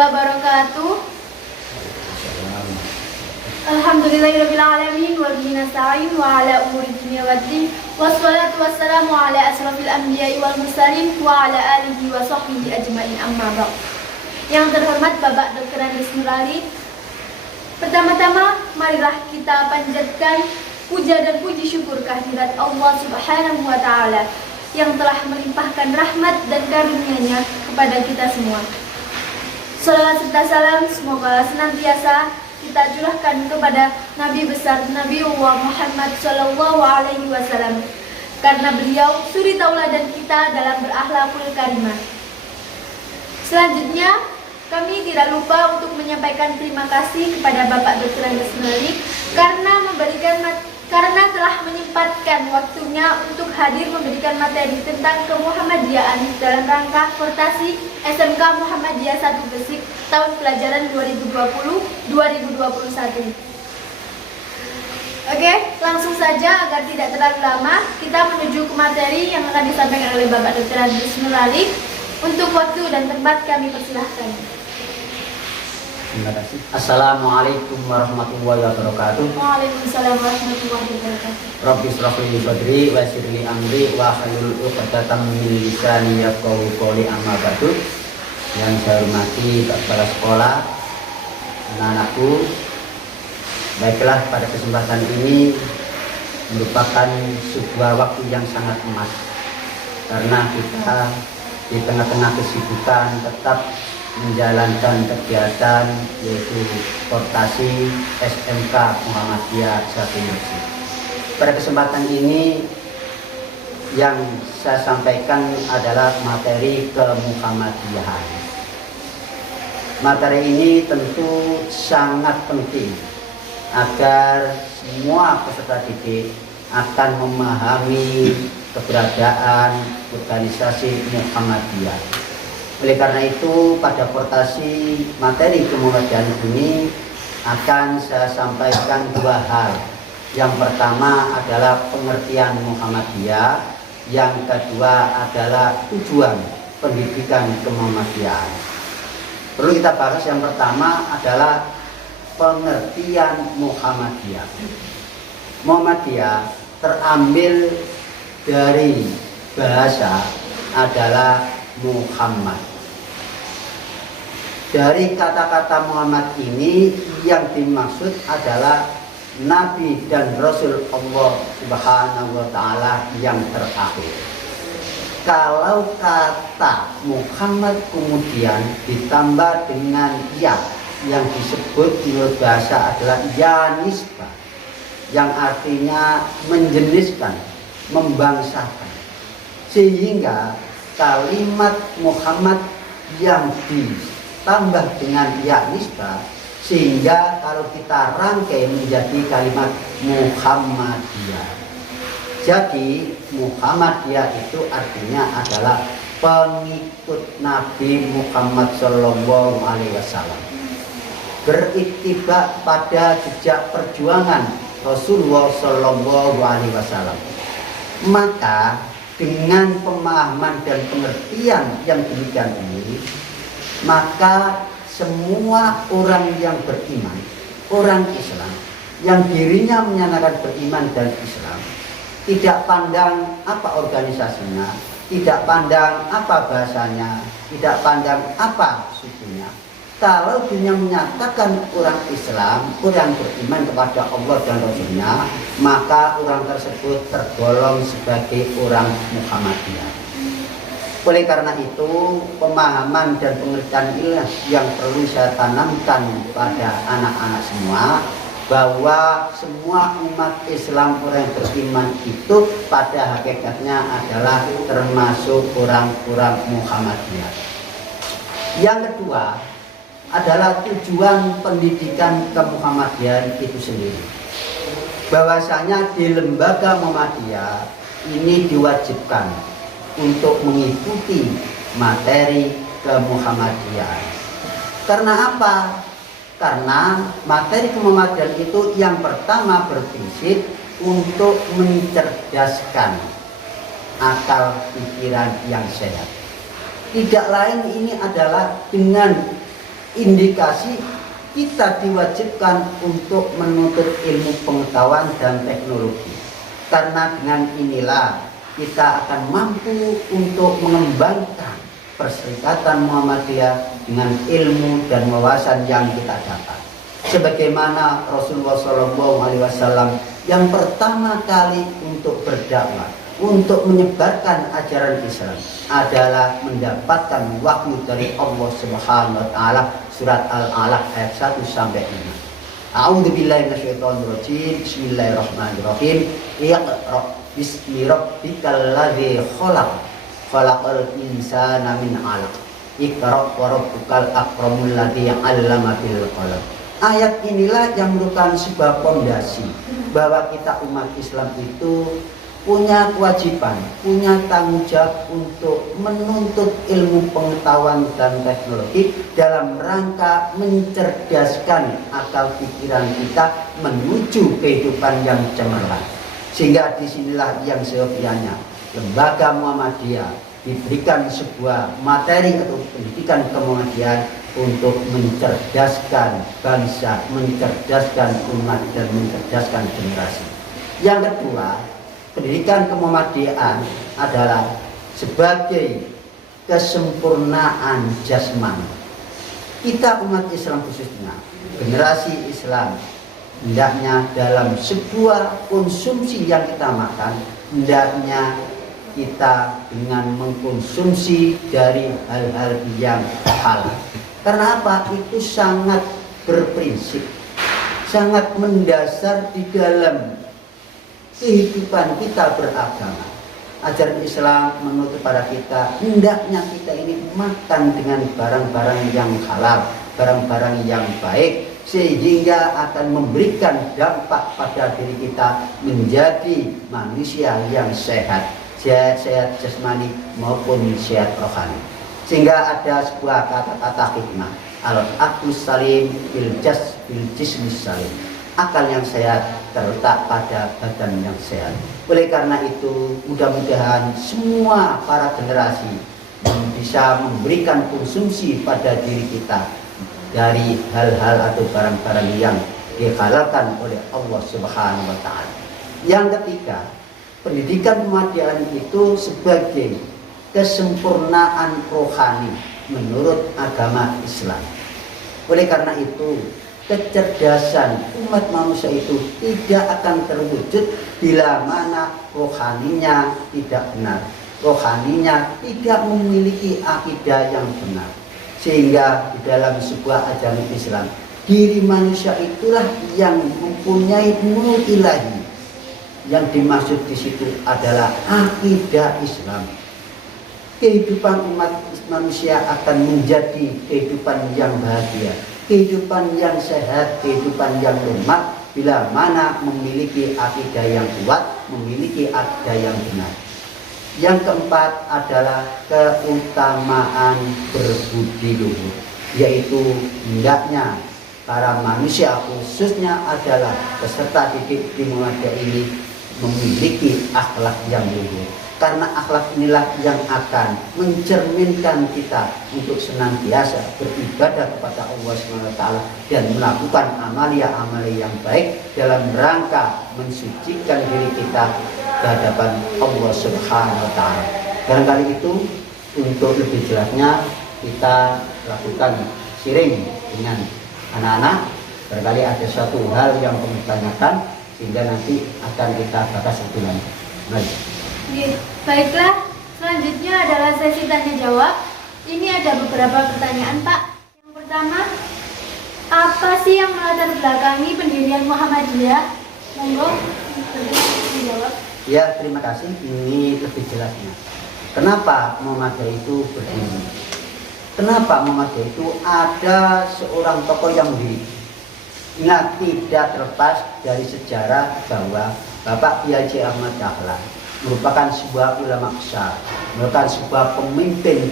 wabarakatuh. Alhamdulillahirabbil alamin wa bihi nasta'in wa ala umuri dunya waddin. Wassalatu wassalamu ala asrofil anbiya'i wal mursalin wa ala alihi wa sahbihi ajma'in, amma ba'd. Yang terhormat Bapak Dr. Andes Nurali, pertama-tama marilah kita panjatkan puja dan puji syukur kehadirat Allah Subhanahu wa taala yang telah melimpahkan rahmat dan karunia-Nya kepada kita semua. Salawat serta salam semoga senantiasa kita curahkan kepada Nabi besar Nabiullah Muhammad Sallallahu Alaihi Wasallam, karena beliau suri tauladan kita dalam berakhlakul karimah. Selanjutnya, kami tidak lupa untuk menyampaikan terima kasih kepada Bapak Dr. Andes Nurali karena telah menyempatkan waktunya untuk hadir memberikan materi tentang kemuhammadiyaan dalam rangka portasi SMK Muhammadiyah 1 Gresik tahun pelajaran 2020-2021. Oke, langsung saja agar tidak terlalu lama, kita menuju ke materi yang akan disampaikan oleh Bapak Dr. Andes Nurali. Untuk waktu dan tempat kami persilahkan. Terima kasih. Assalamualaikum warahmatullahi wabarakatuh. Waalaikumsalam warahmatullahi wabarakatuh. Rabbi shrah li sadri wa yassir li amri wa hlul 'uqdatam min lisani yafqahu qawli, amma ba'du. Yang saya hormati kepala sekolah, anak-anakku, baiklah, pada kesempatan ini merupakan sebuah waktu yang sangat emas, karena kita di tengah-tengah kesibukan tetap menjalankan kegiatan yaitu portasi SMK Muhammadiyah 1 Gresik. Pada kesempatan ini yang saya sampaikan adalah materi kemuhammadiyahan. Materi ini tentu sangat penting agar semua peserta didik akan memahami keberadaan organisasi Muhammadiyah. Oleh karena itu, pada portasi materi kemuhammadiyaan ini akan saya sampaikan dua hal. Yang pertama adalah pengertian Muhammadiyah, yang kedua adalah tujuan pendidikan kemuhammadiyaan. Perlu kita bahas, yang pertama adalah pengertian Muhammadiyah. Muhammadiyah terambil dari bahasa adalah Muhammad. Dari kata-kata Muhammad ini yang dimaksud adalah Nabi dan Rasul Allah Subhanahu wa Ta'ala yang terakhir. Kalau kata Muhammad kemudian ditambah dengan ya, yang disebut menurut bahasa adalah ya nisbah, yang artinya menjeniskan, membangsakan, sehingga kalimat Muhammad yang ditambah dengan ya nisbah, sehingga kalau kita rangkai menjadi kalimat Muhammadiyah. Jadi Muhammadiyah itu artinya adalah pengikut Nabi Muhammad Sallallahu Alaihi Wasallam, berittiba pada jejak perjuangan Rasulullah Sallallahu Alaihi Wasallam. Maka dengan pemahaman dan pengertian yang demikian ini, maka semua orang yang beriman, orang Islam, yang dirinya menyatakan beriman dan Islam, tidak pandang apa organisasinya, tidak pandang apa bahasanya, tidak pandang apa sukunya. Kalau dirinya menyatakan orang Islam, orang beriman kepada Allah dan Rasulnya, maka orang tersebut tergolong sebagai orang Muhammadiyah. Oleh karena itu, pemahaman dan pengertian inilah yang perlu saya tanamkan pada anak-anak semua, bahwa semua umat Islam, orang yang beriman itu pada hakikatnya adalah termasuk orang-orang Muhammadiyah. Yang kedua adalah tujuan pendidikan kemuhammadiyahan itu sendiri. Bahwasanya di lembaga Muhammadiyah ini diwajibkan untuk mengikuti materi kemuhammadiyahan. Karena apa? Karena materi kemuhammadiyahan itu yang pertama berprinsip untuk mencerdaskan akal pikiran yang sehat. Tidak lain, ini adalah dengan indikasi kita diwajibkan untuk menuntut ilmu pengetahuan dan teknologi. Karena dengan inilah kita akan mampu untuk mengembangkan Perserikatan Muhammadiyah dengan ilmu dan wawasan yang kita dapat. Sebagaimana Rasulullah SAW yang pertama kali untuk berdakwah, untuk menyebarkan ajaran Islam adalah mendapatkan wahyu dari Allah Subhanahu wa taala, surat Al-Alaq ayat 1 sampai 5. A'udzubillahi minasyaitonirrajim. Bismillahirrahmanirrahim. Iqra bismi rabbikal ladzi khalaq. Khalaqal insana min 'alaq. Iqra wa rabbukal akramul ladzi 'allama bil qalam. Ayat inilah yang merupakan sebuah fondasi bahwa kita umat Islam itu punya kewajiban, punya tanggung jawab untuk menuntut ilmu pengetahuan dan teknologi dalam rangka mencerdaskan akal pikiran kita menuju kehidupan yang cemerlang. Sehingga disinilah yang seyogianya lembaga Muhammadiyah diberikan sebuah materi atau pendidikan kemuhammadiyaan untuk mencerdaskan bangsa, mencerdaskan umat, dan mencerdaskan generasi. Yang kedua, pendidikan kemuhammadiyaan adalah sebagai kesempurnaan jasmani. Kita umat Islam khususnya, generasi Islam, hendaknya dalam sebuah konsumsi yang kita makan, hendaknya kita dengan mengkonsumsi dari hal-hal yang halal. Karena apa? Itu sangat berprinsip, sangat mendasar di dalam kehidupan kita beragama. Ajaran Islam menuntut pada kita, hendaknya kita ini makan dengan barang-barang yang halal, barang-barang yang baik, sehingga akan memberikan dampak pada diri kita menjadi manusia yang sehat, sehat jasmani maupun sehat rohani. Sehingga ada sebuah kata-kata hikmah, al-aqlus salim bil jismis salim. Akal yang sehat terletak pada badan yang sehat. Oleh karena itu, mudah-mudahan semua para generasi bisa memberikan konsumsi pada diri kita dari hal-hal atau barang-barang yang dihalalkan oleh Allah Subhanahu wa taala. Yang ketiga, pendidikan Muhammadiyah itu sebagai kesempurnaan rohani menurut agama Islam. Oleh karena itu, kecerdasan umat manusia itu tidak akan terwujud bila mana rohaninya tidak benar, rohaninya tidak memiliki akidah yang benar. Sehingga di dalam sebuah ajaran Islam, diri manusia itulah yang mempunyai nur ilahi. Yang dimaksud di situ adalah akidah Islam. Kehidupan umat manusia akan menjadi kehidupan yang bahagia, kehidupan yang sehat, kehidupan yang normal bila mana memiliki akidah yang kuat, memiliki akidah yang benar. Yang keempat adalah keutamaan berbudi luhur, yaitu hendaknya para manusia khususnya adalah peserta didik di Muhammadiyah ini memiliki akhlak yang luhur. Karena akhlak inilah yang akan mencerminkan kita untuk senantiasa beribadah kepada Allah SWT dan melakukan amalia-amalia yang baik dalam rangka mensucikan diri kita di hadapan Allah Subhanahu wa taala. Barangkali itu untuk lebih jelasnya kita lakukan sharing dengan anak-anak. Barangkali ada suatu hal yang perlu ditanyakan sehingga nanti akan kita bahas lebih lanjut. Mari. Baiklah, selanjutnya adalah sesi tanya jawab. Ini ada beberapa pertanyaan, Pak. Yang pertama, apa sih yang melatar belakangi pendirian Muhammadiyah? Monggo, dijawab. Ya, terima kasih. Ini lebih jelasnya. Kenapa Muhammadiyah itu berdiri? Kenapa Muhammadiyah itu ada seorang tokoh yang berdiri? Ingat, tidak terlepas dari sejarah bahwa Bapak Kiai Haji Ahmad Dahlan merupakan sebuah ulama besar, merupakan sebuah pemimpin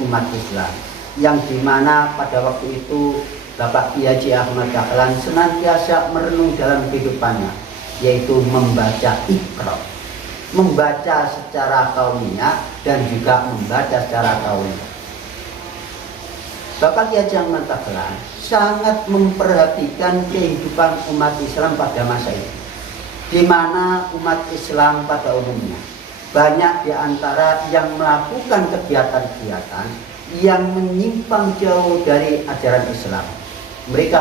umat Islam, yang dimana pada waktu itu Bapak Kiai Haji Ahmad Dahlan senantiasa merenung dalam kehidupannya, yaitu membaca Iqra, membaca secara kaumiyah dan juga membaca secara kaumiyah. Bapak Ki Haji Ahmad Dahlan sangat memperhatikan kehidupan umat Islam pada masa itu, di mana umat Islam pada umumnya banyak di antara yang melakukan kegiatan-kegiatan yang menyimpang jauh dari ajaran Islam. Mereka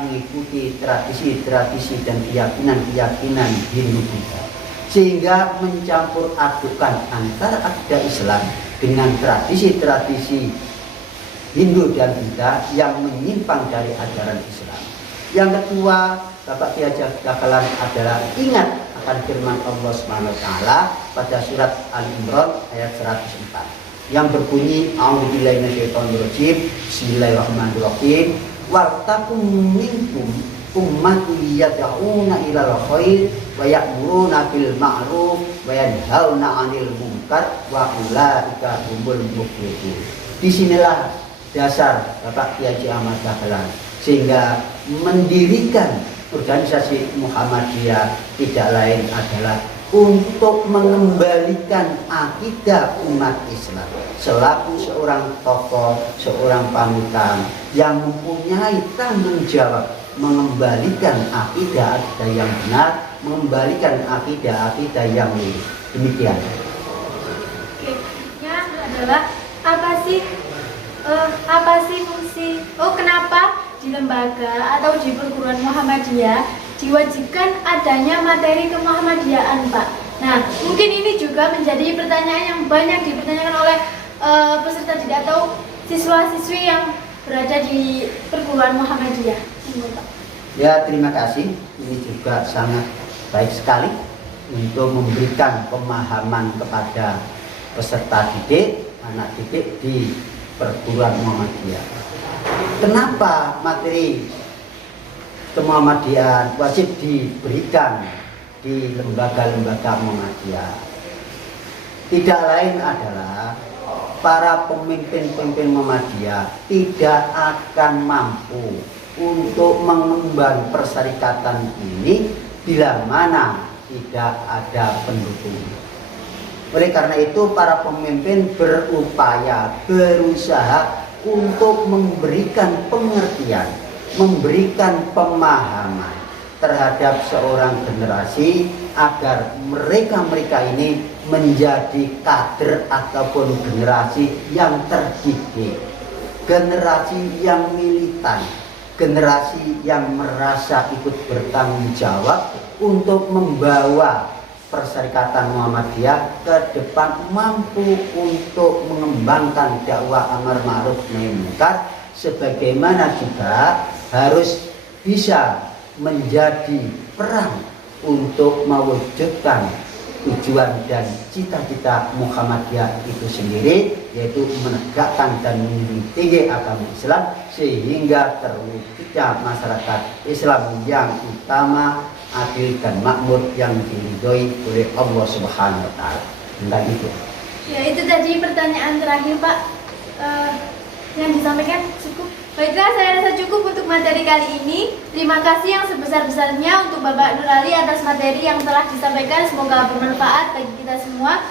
mengikuti tradisi-tradisi dan keyakinan-keyakinan Hindu Buddha, sehingga mencampur adukan antara akidah Islam dengan tradisi-tradisi Hindu dan Buddha yang menyimpang dari ajaran Islam. Yang kedua, Bapak Ki Haji Dahlan adalah ingat akan firman Allah SWT pada surat Al-Imran ayat 104 yang berbunyi, A'udzubillahi minasyaitonirrajim, Bismillahirrahmanirrahim, wartakum minkum ummatun yad'una ilal khair wa ya'muruna bil ma'ruf wa yanhauna 'anil munkar wa ulaika humul muflihun. Disinilah dasar Bapak Ki Haji Ahmad Dahlan, sehingga mendirikan organisasi Muhammadiyah tidak lain adalah untuk mengembalikan akidah umat Islam selaku seorang tokoh, seorang panutan yang mempunyai tanggung jawab mengembalikan akidah-akidah yang benar, mengembalikan akidah-akidah yang lurus. Demikian. Oke, yang adalah apa sih fungsi? Kenapa di lembaga atau di perguruan Muhammadiyah diwajibkan adanya materi kemuhammadiyaan, Pak? Nah, mungkin ini juga menjadi pertanyaan yang banyak dipertanyakan oleh peserta didik atau siswa-siswi yang berada di perguruan Muhammadiyah. Ya, terima kasih. Ini juga sangat baik sekali untuk memberikan pemahaman kepada peserta didik, anak didik di perguruan Muhammadiyah. Kenapa materi kemuhammadiyaan wajib diberikan di lembaga-lembaga Muhammadiyah? Tidak lain adalah para pemimpin-pemimpin Muhammadiyah tidak akan mampu untuk mengemban perserikatan ini bila mana tidak ada pendukung. Oleh karena itu para pemimpin berusaha untuk memberikan pengertian, memberikan pemahaman terhadap seorang generasi agar mereka ini menjadi kader ataupun generasi yang terdidik, generasi yang militan, generasi yang merasa ikut bertanggung jawab untuk membawa Perserikatan Muhammadiyah ke depan, mampu untuk mengembangkan dakwah amar ma'ruf nahi munkar, sebagaimana juga harus bisa menjadi peran untuk mewujudkan tujuan dan cita-cita Muhammadiyah itu sendiri, yaitu menegakkan dan menjunjung tinggi agama Islam sehingga terwujudnya masyarakat Islam yang utama, adil dan makmur yang diridhoi oleh Allah Subhanahu wa taala. Tentang itu. Ya, itu tadi pertanyaan terakhir, Pak. Yang disampaikan cukup. Baiklah, saya rasa cukup untuk materi kali ini. Terima kasih yang sebesar-besarnya untuk Bapak Nur Ali atas materi yang telah disampaikan. Semoga bermanfaat bagi kita semua.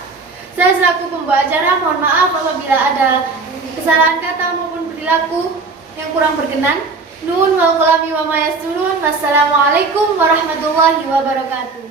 Saya selaku pembawa acara mohon maaf apabila ada kesalahan kata maupun perilaku yang kurang berkenan. Nun wal qalami wa ma yasturun. Wassalamualaikum warahmatullahi wabarakatuh.